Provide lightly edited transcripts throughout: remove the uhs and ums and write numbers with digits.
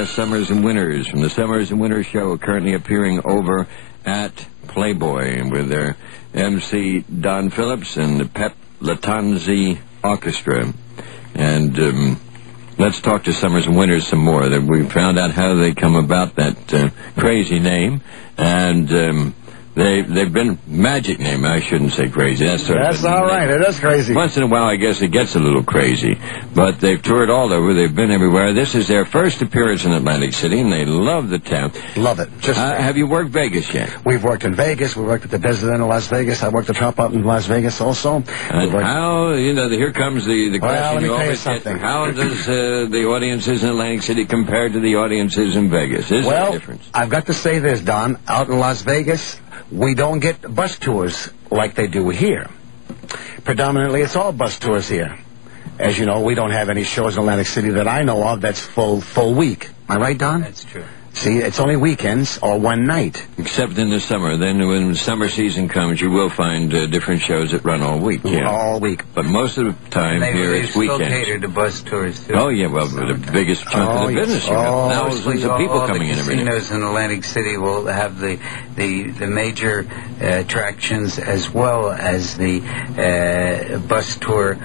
guest Summers and Winters from the Summers and Winters show, currently appearing over at Playboy with their MC Don Phillips and the Pep Latanzi Orchestra. And let's talk to Summers and Winters some more. We found out how they come about that crazy name, and they've been magic name. I shouldn't say crazy. That's all right. It is crazy. Once in a while, I guess it gets a little crazy. But they've toured all over. They've been everywhere. This is their first appearance in Atlantic City, and they love the town. Love it. Have you worked Vegas yet? We've worked in Vegas. We worked at the Desert Inn in Las Vegas. I worked the Trop out in Las Vegas also. And how, here comes the question. Well, let me you tell you always something. get. How does the audiences in Atlantic City compare to the audiences in Vegas? Is there a difference? I've got to say this, Don. Out in Las Vegas, we don't get bus tours like they do here. Predominantly, it's all bus tours here. As you know, we don't have any shows in Atlantic City that I know of that's full week. Am I right, Don? That's true. See, it's only weekends or one night. Except in the summer. Then when summer season comes, you will find different shows that run all week. Yeah. All week. But most of the time here it's weekends. They cater to bus tours, too. Oh, yeah, well, the biggest chunk of the business. You got thousands of people coming in every day. All the casinos in Atlantic City will have the major attractions as well as the bus tour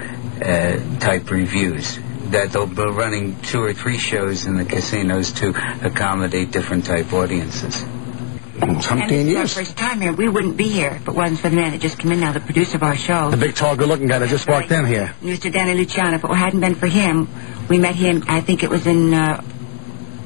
type reviews. That they'll be running 2 or 3 shows in the casinos to accommodate different type audiences. 17 years. Our first time here. We wouldn't be here if it wasn't for the man that just came in now, the producer of our show. The big, tall, good-looking guy that just walked in here. Mr. Danny Luciano. If it hadn't been for him, we met him, I think it was in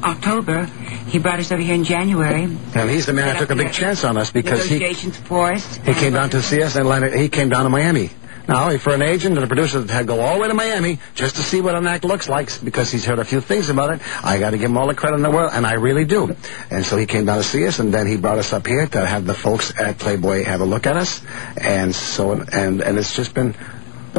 October. He brought us over here in January. And he's the man that took a big chance on us because negotiations for us. He came down to see us in Atlanta. He came down to Miami. Now, for an agent and a producer that had to go all the way to Miami just to see what an act looks like because he's heard a few things about it, I got to give him all the credit in the world, and I really do. And so he came down to see us, and then he brought us up here to have the folks at Playboy have a look at us. And so, and it's just been...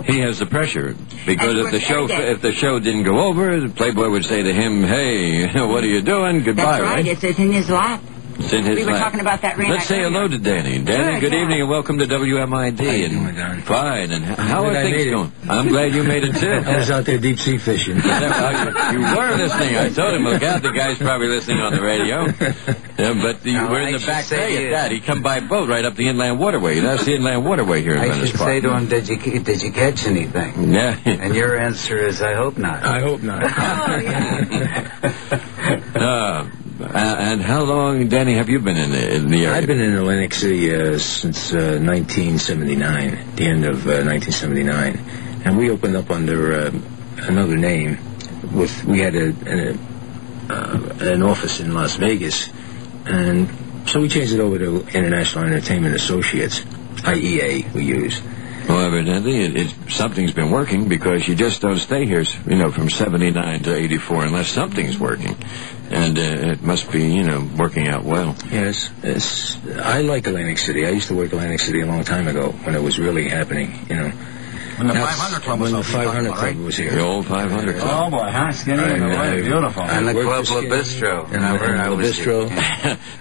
He has the pressure because if the show didn't go over, the Playboy would say to him, "Hey, what are you doing? Goodbye." That's right. It's in his lap. It's in his we were lap. talking about that. Let's say hello to Danny. Danny, good evening and welcome to WMID. How you doing, Don? Fine. And how are things going? I'm glad you made it too. I was out there deep sea fishing. You were listening. I told him, look out, the guy's probably listening on the radio. But you were in the back bay at that. He come by boat right up the inland waterway. That's the inland waterway here in Venice. I should say to him, did you catch anything? Yeah. And your answer is, I hope not. I hope not. Oh, yeah. And how long, Danny, have you been in the area? I've been in Atlantic City since 1979, the end of 1979. And we opened up under another name. We had an office in Las Vegas, and so we changed it over to International Entertainment Associates, IEA we use. Well, evidently, something's been working because you just don't stay here, from 79 to 84 unless something's working. And it must be, working out well. Yes. I like Atlantic City. I used to work Atlantic City a long time ago when it was really happening, When the 500 Club was when the 500 Club was here. The old 500 Club. Oh, boy, huh? Skinny in the way. Beautiful. And the Club La Bistro. And La Bistro.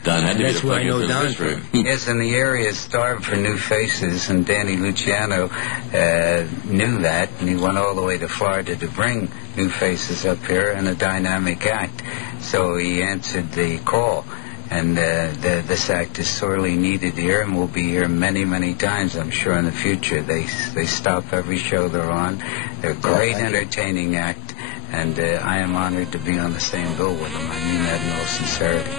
Don had to That's be where I know the Don Bistro. Yes, and the area is starved for new faces, and Danny Luciano knew that, and he went all the way to Florida to bring new faces up here and a dynamic act. So he answered the call, and this act is sorely needed here, and will be here many, many times, I'm sure, in the future. They stop every show they're on. They're a great entertaining act, and I am honored to be on the same bill with them. I mean that in all sincerity.